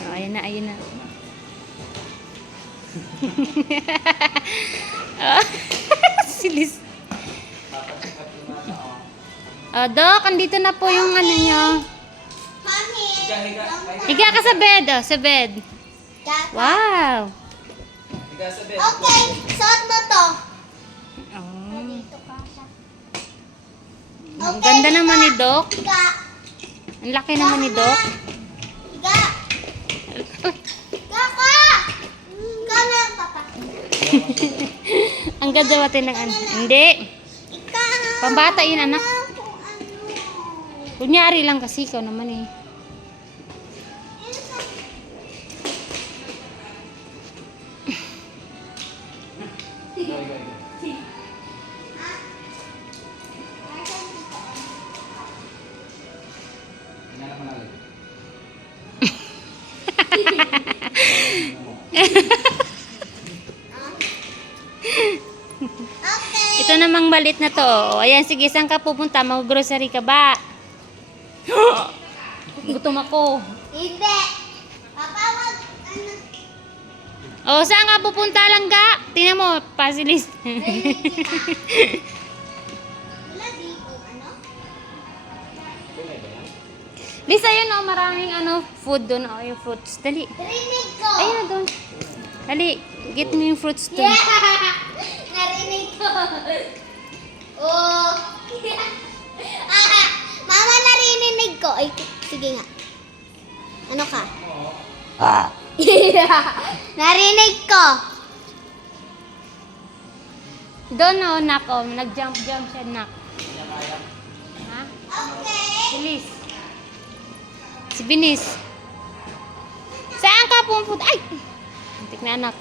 Oh, ayan na, ayan na. Oh, silis. Oh, Dok, andito na po yung ano nyo. Higa ka sa bed, oh, sa bed. Wow. Okay, suot mo to. Oh. Ang ganda naman ni Doc. Higa. Ang laki naman ni Doc. Higa. Higa ka. Higa na, papa. Ang ganda natin ng ano. Hindi. Higa. Pambata yun, anak. Kung ano. Kunyari lang kasi ikaw naman eh. Okay. Ito namang malit na to. O, ayan, sige, saan ka pupunta? Mag-grocery ka ba? Gutom ako. Hindi. Papa, wag, ano. O, saan ka pupunta lang ka? Tingnan mo, pasilis. Wala dito, ano? Lisa, yun o, maraming ano, food doon. O, yung fruits. Dali. Narinig ko. Ayun na doon. Dali, get mo yung fruits doon. Yeah! Narinig ko. Oh. Mama, narinig ko. Ay, sige nga. Ano ka? Narinig ko. Doon o, nak o. Nag-jump-jump siya, nak. Ha? Okay. Bilis. Si Binis. Saan ka pupunta? Ay! Antik na anak.